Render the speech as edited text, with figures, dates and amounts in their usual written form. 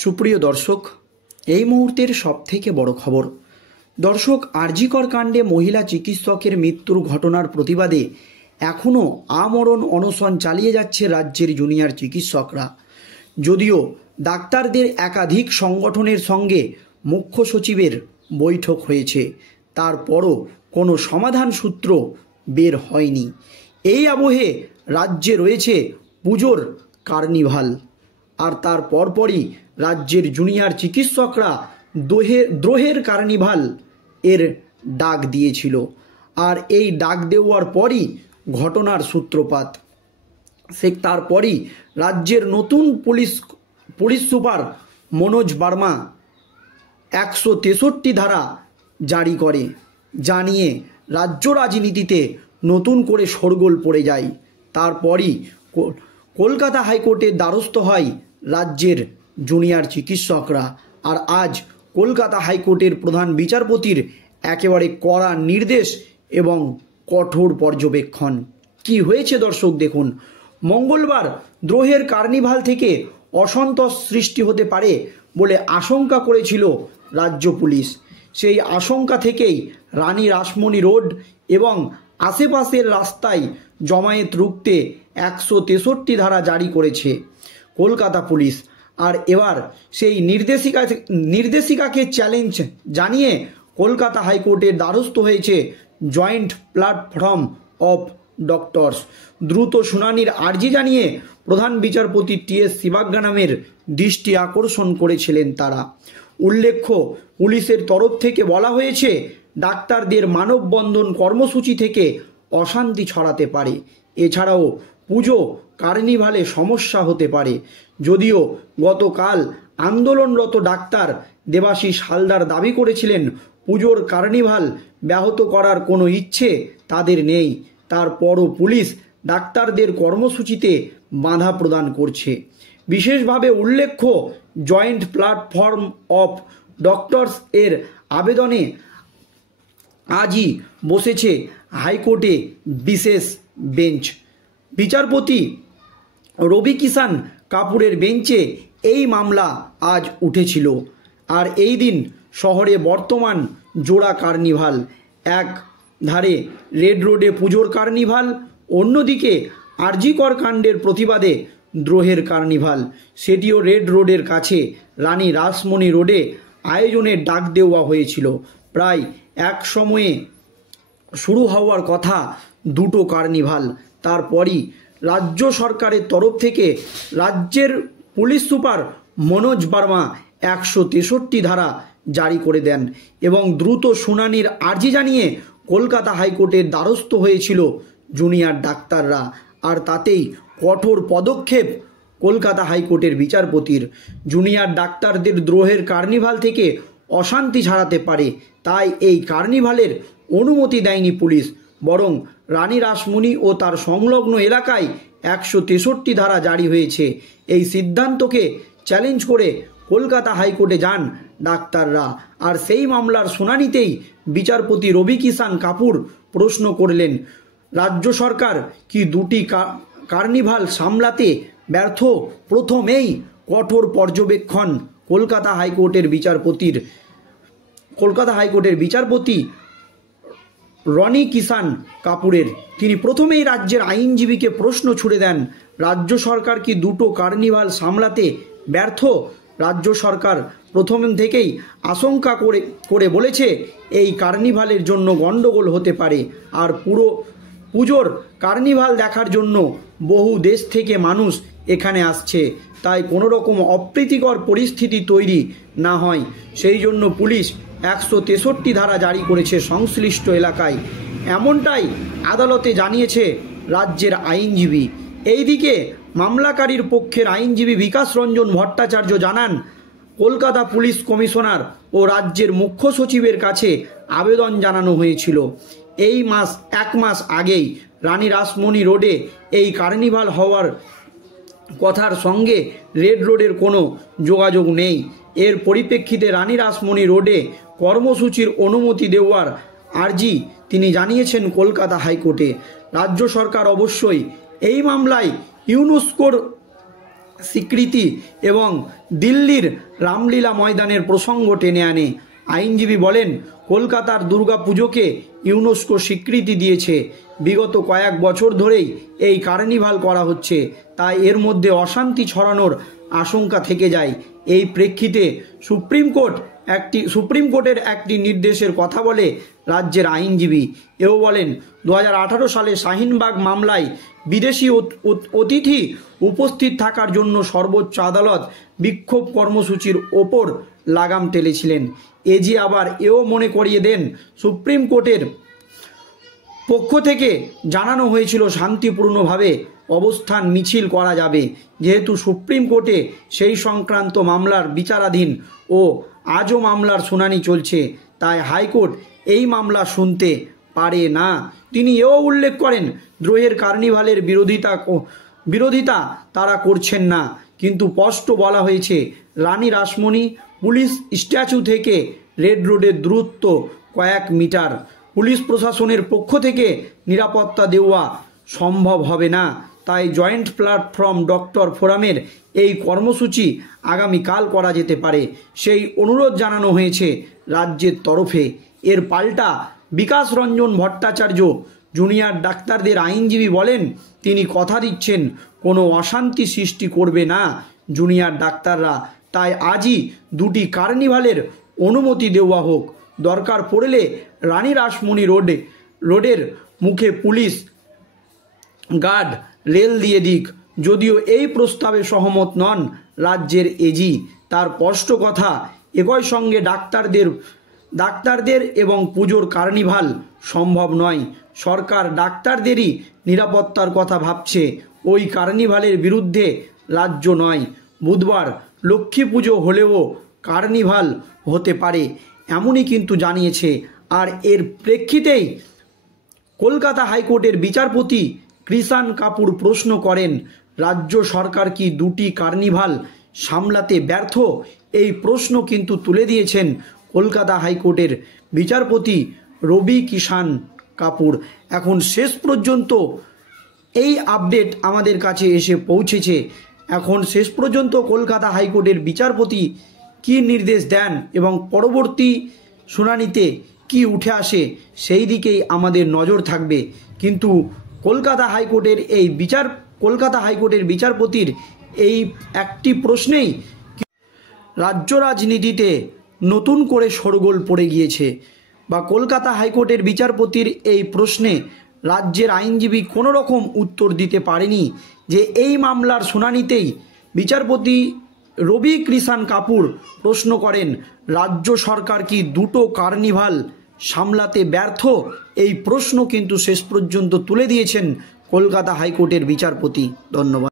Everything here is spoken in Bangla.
সুপ্রিয় দর্শক, এই মুহূর্তের সবথেকে বড় খবর। দর্শক, আর.জি. কর কাণ্ডে মহিলা চিকিৎসকের মৃত্যুর ঘটনার প্রতিবাদে এখনও আমরণ অনশন চালিয়ে যাচ্ছে রাজ্যের জুনিয়র চিকিৎসকরা। যদিও ডাক্তারদের একাধিক সংগঠনের সঙ্গে মুখ্য সচিবের বৈঠক হয়েছে, তারপরও কোনো সমাধান সূত্র বের হয়নি। এই আবহে রাজ্যে রয়েছে পুজোর কার্নিভাল, আর তার পরপরই রাজ্যের জুনিয়র চিকিৎসকরা দ্রোহের কার্নিভাল এর ডাক দিয়েছিল। আর এই ডাক দেওয়ার পরই ঘটনার সূত্রপাত। তারপরই রাজ্যের নতুন পুলিশ সুপার মনোজ বার্মা 163 ধারা জারি করে, জানিয়ে রাজ্য রাজনীতিতে নতুন করে শোরগোল পড়ে যায়। তারপরই কলকাতা হাইকোর্টের দ্বারস্থ হয় রাজ্যের জুনিয়র চিকিৎসকরা। আর আজ কলকাতা হাইকোর্টের প্রধান বিচারপতির একেবারে কড়া নির্দেশ এবং কঠোর পর্যবেক্ষণ। কি হয়েছে দর্শক দেখুন। মঙ্গলবার দ্রোহের কার্নিভাল থেকে অসন্তোষ সৃষ্টি হতে পারে বলে আশঙ্কা করেছিল রাজ্য পুলিশ। সেই আশঙ্কা থেকেই রানী রাসমণি রোড এবং আশেপাশের রাস্তায় জমায়েত রুখতে 163 ধারা জারি করেছে কলকাতা পুলিশ। আর এবার সেই নির্দেশিকাকে চ্যালেঞ্জ জানিয়ে কলকাতা হাইকোর্টের দ্বারস্থ হয়েছে জয়েন্ট প্ল্যাটফর্ম অফ ডক্টরস। দ্রুত শুনানির আর্জি জানিয়ে প্রধান বিচারপতি টি.এস. শিবাজ্ঞানামের দৃষ্টি আকর্ষণ করেছিলেন তারা। উল্লেখ্য, পুলিশের তরফ থেকে বলা হয়েছে ডাক্তারদের মানববন্ধন কর্মসূচি থেকে অশান্তি ছড়াতে পারে। এছাড়াও পুজো কার্নিভালে সমস্যা হতে পারে। যদিও গতকাল আন্দোলনরত ডাক্তার দেবাশিস হালদার দাবি করেছিলেন পুজোর কার্নিভাল ব্যাহত করার কোনো ইচ্ছে তাদের নেই, তারপরও পুলিশ ডাক্তারদের কর্মসূচিতে বাধা প্রদান করছে। বিশেষভাবে উল্লেখ্য, জয়েন্ট প্ল্যাটফর্ম অফ ডক্টরস এর আবেদনে আজই বসেছে হাইকোর্টে বিশেষ বেঞ্চ। বিচারপতি রবি কিষান কাপুরের বেঞ্চে এই মামলা আজ উঠেছিল। আর এই দিন শহরে বর্তমান জোড়া কার্নিভাল। এক ধারে রেড রোডে পুজোর কার্নিভাল, অন্যদিকে আর.জি. কর কাণ্ডের প্রতিবাদে দ্রোহের কার্নিভাল। সেটিও রেড রোডের কাছে রানী রাসমণি রোডে আয়োজনের ডাক দেওয়া হয়েছিল। প্রায় এক সময়ে শুরু হওয়ার কথা দুটো কার্নিভাল। তারপরই রাজ্য সরকারের তরফ থেকে রাজ্যের পুলিশ সুপার মনোজ বার্মা 163 ধারা জারি করে দেন এবং দ্রুত শুনানির আর্জি জানিয়ে কলকাতা হাইকোর্টের দ্বারস্থ হয়েছিল জুনিয়র ডাক্তাররা। আর তাতেই কঠোর পদক্ষেপ কলকাতা হাইকোর্টের বিচারপতির। জুনিয়র ডাক্তারদের দ্রোহের কার্নিভাল থেকে অশান্তি ছড়াতে পারে, তাই এই কার্নিভালের অনুমতি দেয়নি পুলিশ, বরং রানী রাসমণি ও তার সংলগ্ন এলাকায় 163 ধারা জারি হয়েছে। এই সিদ্ধান্তকে চ্যালেঞ্জ করে কলকাতা হাইকোর্টে যান ডাক্তাররা। আর সেই মামলার শুনানিতেই বিচারপতি রবি কিষান কাপুর প্রশ্ন করলেন, রাজ্য সরকার কি দুটি কার্নিভাল সামলাতে ব্যর্থ? প্রথমেই কঠোর পর্যবেক্ষণ কলকাতা হাইকোর্টের বিচারপতি রনি কিষান কাপুরের। তিনি প্রথমেই রাজ্যের আইনজীবীকে প্রশ্ন ছুড়ে দেন, রাজ্য সরকার কি দুটো কার্নিভাল সামলাতে ব্যর্থ? রাজ্য সরকার প্রথম থেকেই আশঙ্কা করে বলেছে এই কার্নিভালের জন্য গণ্ডগোল হতে পারে। আর পুজোর কার্নিভাল দেখার জন্য বহু দেশ থেকে মানুষ এখানে আসছে, তাই কোনো রকম অপ্রীতিকর পরিস্থিতি তৈরি না হয় সেই জন্য পুলিশ 163 ধারা জারি করেছে সংশ্লিষ্ট এলাকায়। এমনটাই আদালতে জানিয়েছে রাজ্যের আইনজীবী। এইদিকে মামলাকারীর পক্ষের আইনজীবী বিকাশ রঞ্জন ভট্টাচার্য জানান, কলকাতা পুলিশ কমিশনার ও রাজ্যের মুখ্য সচিবের কাছে আবেদন জানানো হয়েছিল। এক মাস আগেই রানী রাসমণি রোডে এই কার্নিভাল হওয়ার কথার সঙ্গে রেড রোডের কোনো যোগাযোগ নেই। এর পরিপ্রেক্ষিতে রানী রাসমণি রোডে কর্মসূচির অনুমতি দেওয়ার আর্জি তিনি জানিয়েছেন কলকাতা হাইকোর্টে। রাজ্য সরকার অবশ্যই এই মামলায় ইউনেস্কোর স্বীকৃতি এবং দিল্লির রামলীলা ময়দানের প্রসঙ্গ টেনে আনে। আইনজীবী বলেন, কলকাতার দুর্গাপুজোকে ইউনেস্কো স্বীকৃতি দিয়েছে। বিগত কয়েক বছর ধরেই এই কার্নিভাল করা হচ্ছে, তাই এর মধ্যে অশান্তি ছড়ানোর আশঙ্কা থেকে যায়। এই প্রেক্ষিতে সুপ্রিম কোর্টের একটি নির্দেশের কথা বলে রাজ্যের আইনজীবী। এও বলেন, 2018 সালে শাহিনবাগ মামলায় বিদেশি অতিথি উপস্থিত থাকার জন্য সর্বোচ্চ আদালত বিক্ষোভ কর্মসূচির ওপর লাগাম টেনেছিলেন। এজি আবার এও মনে করিয়ে দেন, সুপ্রিম কোর্টের পক্ষ থেকে জানানো হয়েছিল শান্তিপূর্ণভাবে অবস্থান মিছিল করা যাবে। যেহেতু সুপ্রিম কোর্টে সেই সংক্রান্ত মামলার বিচারাধীন ও আজও মামলার শুনানি চলছে, তাই হাইকোর্ট এই মামলা শুনতে পারে না। তিনি এও উল্লেখ করেন, দ্রোহের কার্নিভালের বিরোধিতা তারা করছেন না, কিন্তু স্পষ্ট বলা হয়েছে রানী রাসমণি পুলিশ স্ট্যাচু থেকে রেড রোডের দূরত্ব কয়েক মিটার। পুলিশ প্রশাসনের পক্ষ থেকে নিরাপত্তা দেওয়া সম্ভব হবে না, তাই জয়েন্ট প্ল্যাটফর্ম ডক্টর ফোরামের এই কর্মসূচি আগামীকাল করা যেতে পারে, সেই অনুরোধ জানানো হয়েছে রাজ্যের তরফে। এর পাল্টা বিকাশ রঞ্জন ভট্টাচার্য জুনিয়র ডাক্তারদের আইনজীবী বলেন, তিনি কথা দিচ্ছেন কোনো অশান্তি সৃষ্টি করবে না জুনিয়র ডাক্তাররা, তাই আজই দুটি কার্নিভালের অনুমতি দেওয়া হোক। দরকার পড়লে রানী রাসমণি রোডের মুখে পুলিশ গার্ড রেল দিয়ে দিক। যদিও এই প্রস্তাবে সহমত নন রাজ্যের এজি, তার স্পষ্ট কথা, একই সঙ্গে ডাক্তারদের এবং পুজোর কার্নিভাল সম্ভব নয়। সরকার ডাক্তারদেরই নিরাপত্তার কথা ভাবছে, ওই কার্নিভালের বিরুদ্ধে রাজ্য নয়। বুধবার লক্ষ্মী পুজো হলেও কার্নিভাল হতে পারে, এমনই কিন্তু জানিয়েছে। আর এর প্রেক্ষিতেই কলকাতা হাইকোর্টের বিচারপতি কৃষাণ কাপুর প্রশ্ন করেন, রাজ্য সরকার কি দুটি কার্নিভাল সামলাতে ব্যর্থ? এই প্রশ্ন কিন্তু তুলে দিয়েছেন কলকাতা হাইকোর্টের বিচারপতি রবি কিষাণ কাপুর। এখন শেষ পর্যন্ত এই আপডেট আমাদের কাছে এসে পৌঁছেছে। এখন শেষ পর্যন্ত কলকাতা হাইকোর্টের বিচারপতি কি নির্দেশ দেন এবং পরবর্তী শুনানিতে কি উঠে আসে, সেই দিকেই আমাদের নজর থাকবে। কিন্তু কলকাতা হাইকোর্টের বিচারপতির এই একটি প্রশ্নেই রাজ্য রাজনীতিতে নতুন করে শোরগোল পড়ে গিয়েছে, বা কলকাতা হাইকোর্টের বিচারপতির এই প্রশ্নে রাজ্যের আইনজীবী কোনো রকম উত্তর দিতে পারেনি যে এই মামলার শুনানিতেই বিচারপতি রবি কিষাণ কাপুর প্রশ্ন করেন, রাজ্য সরকার কি দুটো কার্নিভাল সামলাতে ব্যর্থ? এই প্রশ্ন কিন্তু শেষ পর্যন্ত তুলে দিয়েছেন কলকাতা হাইকোর্টের বিচারপতি। ধন্যবাদ।